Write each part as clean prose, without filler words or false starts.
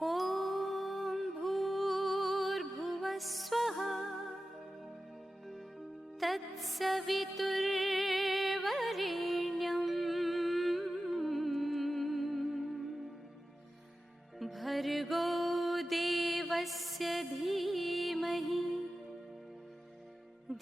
ॐ भूर्भुवस्वः तत्सवितुर्वरेण्यं भर्गो देवस्य धीमहि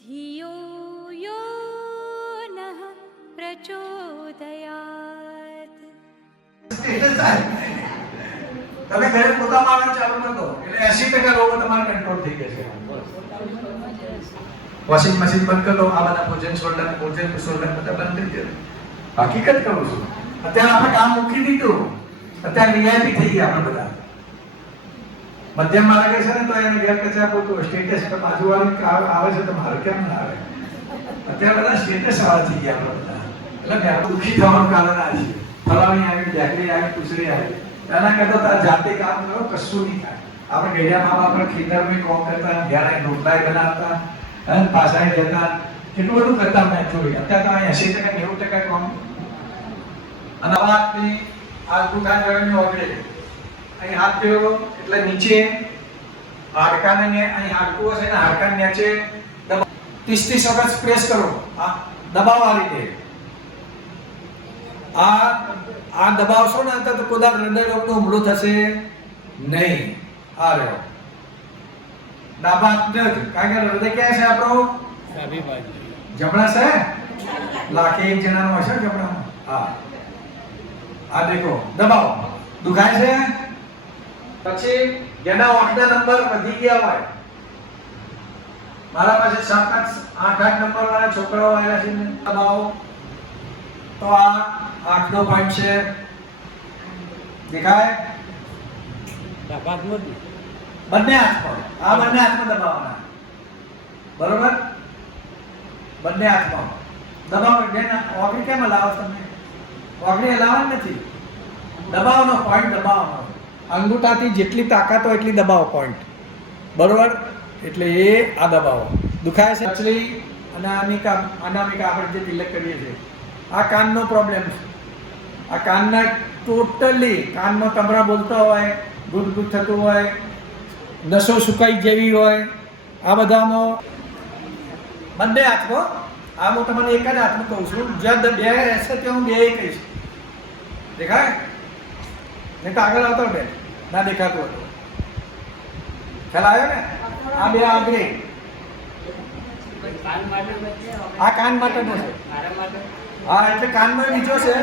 धियो यो नः प्रचोदयात्। તમે ઘરે પોતા મારવાનું ચાલુ કરી દો એટલે 80% રોગો તમારા કંટ્રોલ થઈ જશે. વોશિંગ મશીન બંધ કરી દો, આ બધા ભોજન શોલ્ડર બધા બંધ થઈ જશે. હકીકત કહું છું, અત્યારે આપણે કામ મૂકી દીધું, અત્યારે વીઆઈપી થઈ ગયા આપણે બધા. મધ્યમ માર્ગે છે ને તો એને ઘેર કચરા પોતું સ્ટેટસ પર બાજુવાળી આવે છે તો મારે કેમ ના આવે? અત્યારે બધા સ્ટેટસ વાળા થઈ ગયા આપણે બધા. એટલે મેં દુઃખી થવાનું કારણ આ છે. ફલાણી આવી, ઢેકડી આવી, કુસરી આવી. એના કરતા તારા જાતે કામ કરો, કશું નહીં થાય. આપણે ગેડિયા મા બાપ ખેતરમાં કામ કરતા, ઘેર રોટલા બનાવતા, અને પાછા જતા, કેટલું બધું કરતા મેં જોયું. અત્યારે તો 80% 90% કામ. અને હાથની આ દુકાન ગળાની ઓગળે, અહીં હાથ ફેરવો એટલે નીચે હાડકાને અહીં હાડકું હશે ને હાડકાને નીચે 30 વખત પ્રેસ કરો. આ દબાવવા રીતે આ દબાવશો ને તો કોદા હૃદય રોગનો હુમલો થશે નહીં. આ રહ્યો ડાબા હાથ, કારણ કે હૃદય ક્યાં છે આપણો? ડાબી બાજુ. જમણા છે? લાખે એક જણાનો હશે જમણા. હા, આ દેખો, દબાવો. દુખાય છે? પછી જેના ઓક્ટા નંબર વધી ગયા હોય, મારા પાસે 7-8 નંબર વાળા છોકરાઓ આવ્યા છે, દબાવો તો આ 8નો પોઈન્ટ છે. દેખાય? બંને હાથમાં, આ બંને હાથમાં દબાવવાના. બરોબર? બંને હાથમાં દબાવો. ઓગળી કેમ હલાવો તમે? ઓગળી હલાવવાની નથી, દબાવવાનો પોઈન્ટ દબાવવાનો. અંગૂઠાથી જેટલી તાકાત હોય એટલી દબાવો પોઈન્ટ. બરોબર? એટલે એ આ દબાવો. દુખાય છે? અચલી અને અનામિકા આપણે જે તિલક કરીએ છીએ, આ કાનનો પ્રોબ્લેમ છે. આ કાનના ટોટલી કાનમાં તમરા બોલતા હોય, ગુદગુદ થતું હોય, નસો સુકાઈ જેવી હોય, આ બધામાં બંને હાથમાં. આ હું તમને એક જ હાથમાં કહું છું. જ્યાં બે રહેશે ત્યાં હું બે કહીશ. દેખાય? નહીં તો આગળ આવતો બે ના દેખાતું હતું. ખ્યાલ આવ્યો ને? આ બે આગળ, આ કાન માટેનો છે. હા, એટલે કાનમાં બીજો છે.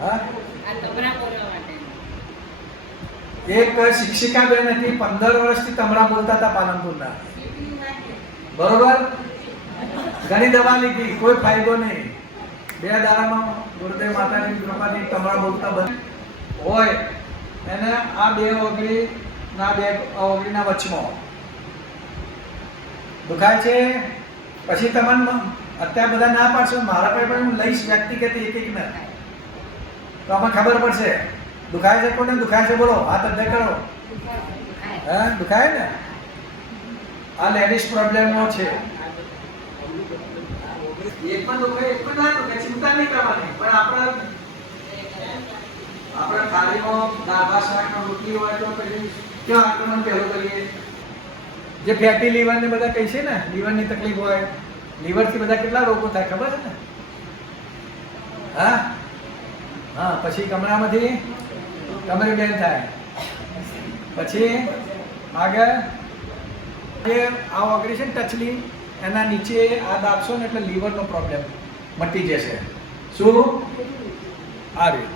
હા, એક શિક્ષિકા બેન હતી, 15 વર્ષથી તમરા બોલતા હતા પાલનપુરના. બરોબર? ઘણી દવા લીધી, કોઈ ફાયદો નહીં. 2 દાડામાં ગુરુદેવ માતાની કૃપાથી તમરા બોલતા બંધ હોય. એને આ 2 ઓગળીના વચમાં દુખાય છે. પછી તમને અત્યારે બધા ના પાડશો, મારા પાસે પણ હું લઈશ વ્યક્તિગત એક ને તો આમાં ખબર પડશે. દુખાય છે? કોને દુખાય છે? બોલો, હાથ અધ્ધર કરો. હા, દુખાય ને? આ લેડીઝ પ્રોબ્લેમનો છે. એક પણ દુખે, એક પણ ના દુખે, ચિંતા નહીં કરવાની. પણ આપણે થાળીમાં દાળ શાકનો રોટલી હોય તો પછી ક્યાં આક્રમણ પહેલું કરીએ? જે ફેટી લીવર ને બધા કહે છે ને, લીવરની તકલીફ હોય, લીવરથી બધા કેટલા રોગો થાય ખબર છે ને? હા હા, પછી કમરામાંથી કમરી બેન થાય. પછી આગળ જે આ ઓગળી છે ને ટચલી, એના નીચે આ દાબશો ને એટલે લીવરનો પ્રોબ્લેમ મટી જશે. શું? આ રહ્યું.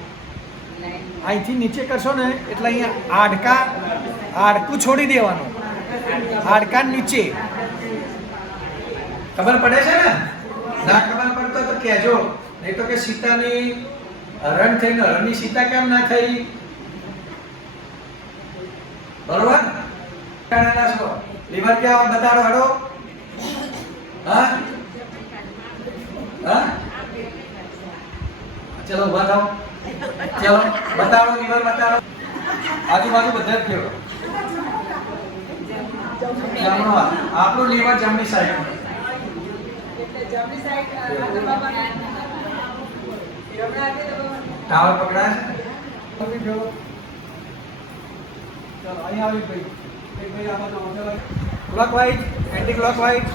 અહીંથી નીચે કરશો ને એટલે અહીંયા હાડકું છોડી દેવાનું. હાડકા નીચે. ખબર પડે છે ને? ના ખબર પડતો તો કહેજો, નહીં તો કે સીતાની હરણ થઈને હરણની સીતા કેમ ના થઈ? બરોબર? લીવર ક્યાં બતાડો, હડો. હા હા, ચલો ઉભા થાઓ. ચલો બતાડો, લીવર બતાડો. આજુબાજુ બધા જ કેવો. આપણું લીવર જમણી સાઈડ. ટાવર પકડાય છે? ચાલો અહીંયા આવી ભાઈ એક ભાઈ આ બાજુ આવજો ક્લોકવાઇઝ એન્ટી ક્લોકવાઇઝ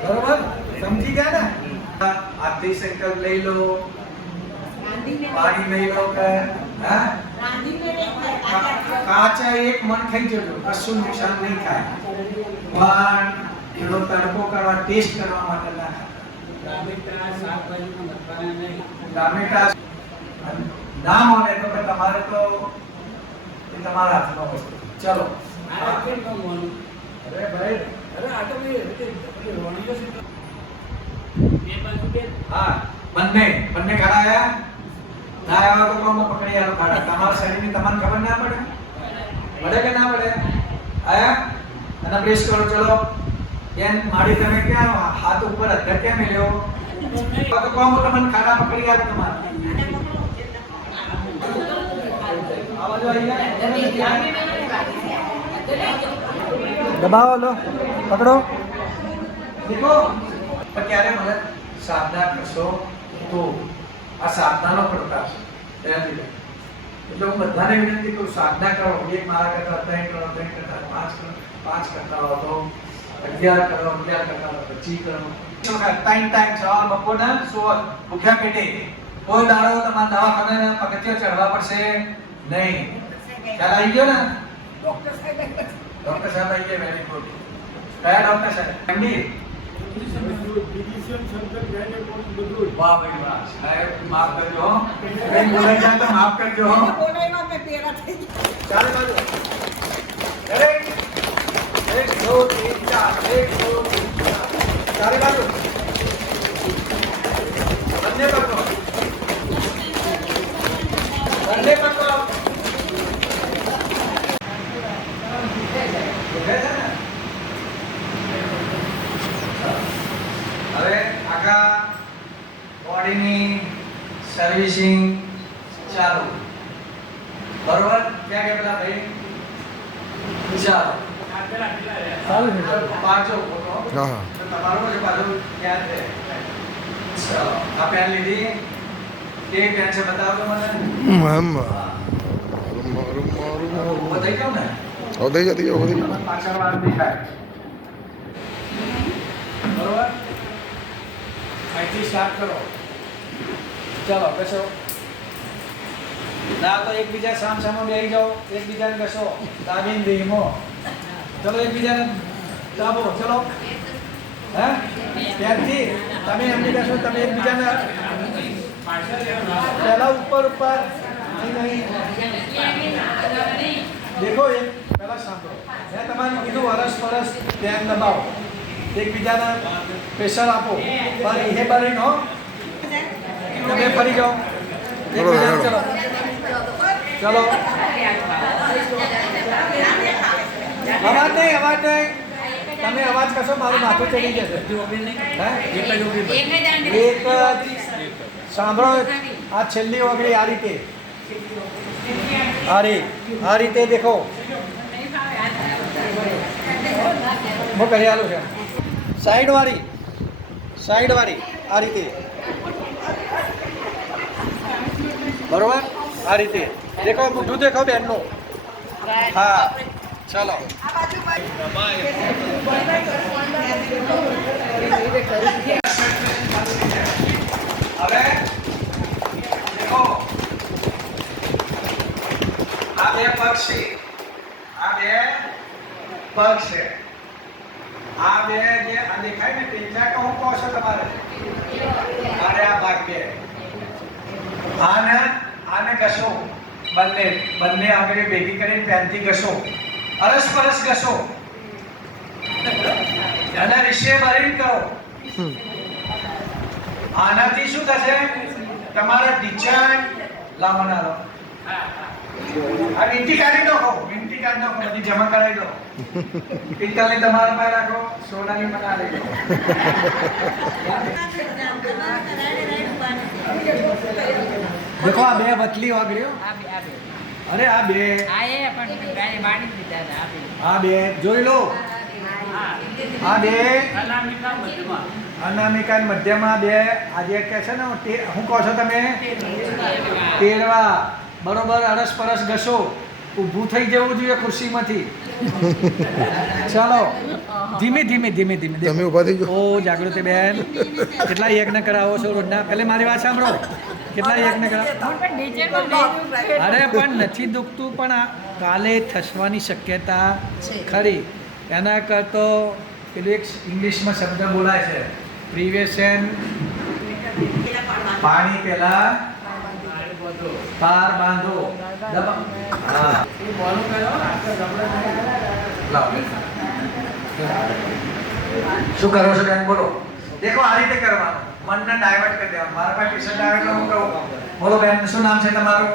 બરોબર સમજી ગયા ને આથી સંકલ્પ લઈ લો પાણી લઈ લો કે હા કાચા એક મણ ખાઈ જજો કશું નુકસાન નહીં થાય પણ એનો તડકો કરવા ટેસ્ટ કરવા માટે ના ટામેટા ના મળે તો કે તમારે તો એ તમારા હાથમાં વસ્તુ ચલો અરે ભાઈ અરે આ તો હા બંને કરાયા ના આવ્યા તો કોમ પકડી આલો ખાડા તમારા શરીરની તમને ખબર ના પડે પડે કે ના પડે આયા અને પ્રેસ કરો ચલો બેન માડી તમે ક્યાં હાથ ઉપર અધર કેમ મેલ્યો તો કોમ તમને ખાડા પકડી આલો તમારે આવાજો દબાવો લો પકડો દેખો પણ ક્યારે મને સાધના કરશો તો આ સાધનાનો પડકાર છે એટલે હું બધાને વિનંતી કરું સાધના કરો એક મારા કરતા 3 કરો 3 કરતા 5 કરતા હો તો 11 કરો 11 કરતા 25 કરો ટાઈમ સવાર બપોરના સુવર ભૂખ્યા પેટે કોઈ દાડો તમારા દવાખાને પગથિયા ચડવા પડશે નહીં ખ્યાલ આવી ગયો ને ડોક્ટર સાહેબ આવી ગયા વેરી ગુડ કયા ડોક્ટર સાહેબ એમડી વાહ ભાઈ વાહ સાહેબ માફ કરજો બેન બોલાઈ જાય તો માફ કરજો બોલાઈમાં મે પેરા થઈ ચાલે બાજુ અરે 1 2 3 4 1 2 3 4 ચાલે બાજુ બંને પકડો હવે આખા બોડીની સર્વિસિંગ ચાલુ બરોબર ક્યાં કે પેલા ભાઈ ચાલો પાછો ફોટો હા તો તમારો જે પાછો ક્યાં છે ચાલો આ પેન લીધી કે પેન છે બતાવો મને બતાઈ દઉં ને ઓદઈ જતી પાછળ વાર દેખાય બરોબર અહીંથી સ્ટાર્ટ કરો ચાલો બેસો ના તો એકબીજા સામસામે બેસી જાઓ એકબીજાને બેસો દાબીને ધીમો ચલો એકબીજાને દાબો ચલો હે ત્યારથી તમે એમની બેસો તમે એકબીજાને પહેલા ઉપર નહીં દેખો એક પહેલા સાંભળો મેં તમારે કીધું વરસ ધ્યાન દબાવો એકબીજાના પ્રેશર આપો પર એ બારી નો તમે ફરી જાઓ એકબીજાને ચલો ચલો અવાજ નહીં તમે અવાજ કરશો મારું માથું ચડી જશે એક સાંભળો આ છેલ્લી ઓગળી આ રીતે આ રીતે દેખો હું કરી આલું છે સાઈડ વાળી આ રીતે બરોબર આ રીતે દેખો મોઢું દેખો બેનનું હા ચલો હવે દેખો આ બે પગ છે આ બે જે આ દેખાય ને ટેજા કહું કહો છો તમારે અરે આ ભાગ બે આને ઘસો બંને આંગળી ભેગી કરીને પેનથી ઘસો અરસપરસ ઘસો અને વિશે ભરીને કરો આનાથી શું થશે તમારા ટીચર લાવવાના લો આ વીંટી કાઢી નાખો બધી જમા કરાવી દો પિત્તલની તમારા પાસે રાખો સોનાની બના લઈ લો देखो आ बे बतली वागड़ियो अरे आ बे આએ પણ ગાય વાડી દીધા હતા આપી आ बे જોઈ લો આ બે અનામિકા મધ્યમાં અનામિકા મધ્યમાં બે આજે કે છે ને હું કહો છો તમે પહેરવા બરોબર અરસ પરસ ઘસો ઊભું થઈ જવું જોઈએ ખુરશીમાંથી. ચાલો ધીમે ધીમે ધીમે ધીમે તમે ઊભા થઈ જાઓ. ઓ જાગૃતિ બેન કેટલા યજ્ઞ કરાવો છો રોજના? પહેલે મારી વાત સાંભળો. કેટલા યજ્ઞ કરાવો? અરે પણ નથી દુખતું, પણ આ કાલે થસવાની શક્યતા ખરી. એના કરતો પેલું એક ઇંગ્લિશમાં શબ્દ બોલાય છે પ્રિવેશન. પાણી પેલા પાર બાંધો. હા લાવો. શું કરો છો બેન બોલો? દેખો આ રીતે કરવાનું, મનને ડાયવર્ટ કરી દેવાનું. મારા પાસે ટ્યુશન ડાયવર્ટ હું કહું. બોલો બેન શું નામ છે તમારું?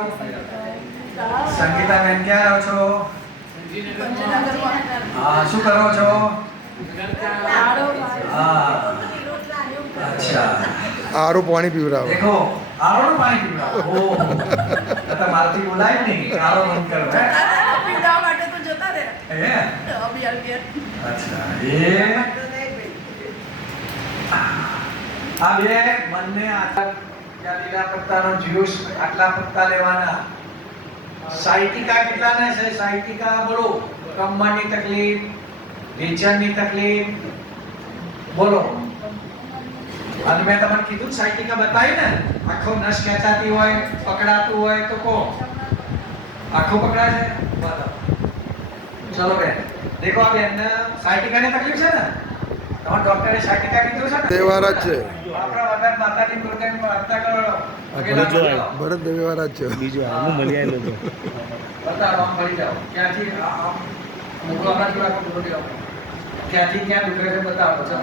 સંગીતા બેન ક્યાં રહો છો? હા શું કરો છો? હા અચ્છા આરો પાણી પીવડાવો. देखो आरो નું પાણી પીવડાવો. ઓ તો મારથી બોલાય નહીં આરો બંધ કરો. પીવડાવવા માટે તો જતા રહે. હે અચ્છા એ આ બે બંને આટલા લીલા પત્તાનો જ્યુસ આટલા પત્તા લેવાના. સાયટિકા કેટલાના છે? સાયટિકા બોલો. કમરની તકલીફ, ઢીંચણની તકલીફ બોલો. અને મેં તમને કીધું સાયટિકા બતાવી ને, આખો નસ ખેંચાતી હોય, પકડાતું હોય તો કો આખો પકડાય છે. બતાવો ચલો બેન દેખો આ બેન ને સાયટિકાની તકલીફ છે ને, તમારા ડોક્ટરે સાયટિકા કીધું છે ને? તહેવાર જ છે. આપણા વગર માતાજી દુર્ગાની પ્રાર્થના કરો. ભરત તહેવાર જ છે. બીજું હું મળી આવેલો હતો. બતાવો આમ ફરી જાઓ. ક્યાંથી આમ મોકલો આપણા જોડે આખો બોલી આવો. ક્યાંથી ક્યાં દુખે છે બતાવો. ચલો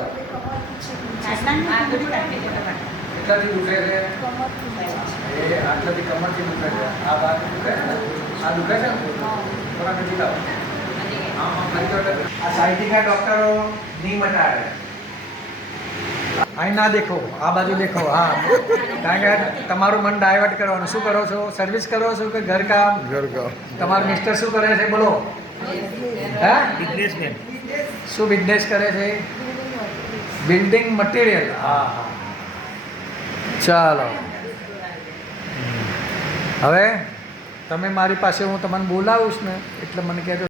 એટલાથી દુખે છે એ આટલાથી કમરથી દુખે છે. આ બાદ દુખે છે ને, આ દુખે છે ને થોડા નજીક આવો. આમ આમ ફરી જાઓ. આ સાયટિકા ડોક્ટરો નહીં મટાડે. અહીં ના દેખો, આ બાજુ દેખો. હા કારણ કે તમારું મન ડાયવર્ટ કરવાનું. શું કરો છો? સર્વિસ કરો છો કે ઘરકામ? ઘરકામ. તમારું મિસ્ટર શું કરે છે બોલો? હે બિઝનેસમેન. શું બિઝનેસ કરે છે? Building material. હા હા ચાલો હવે તમે મારી પાસે હું તમને બોલાવું ને એટલે મને કહેજો.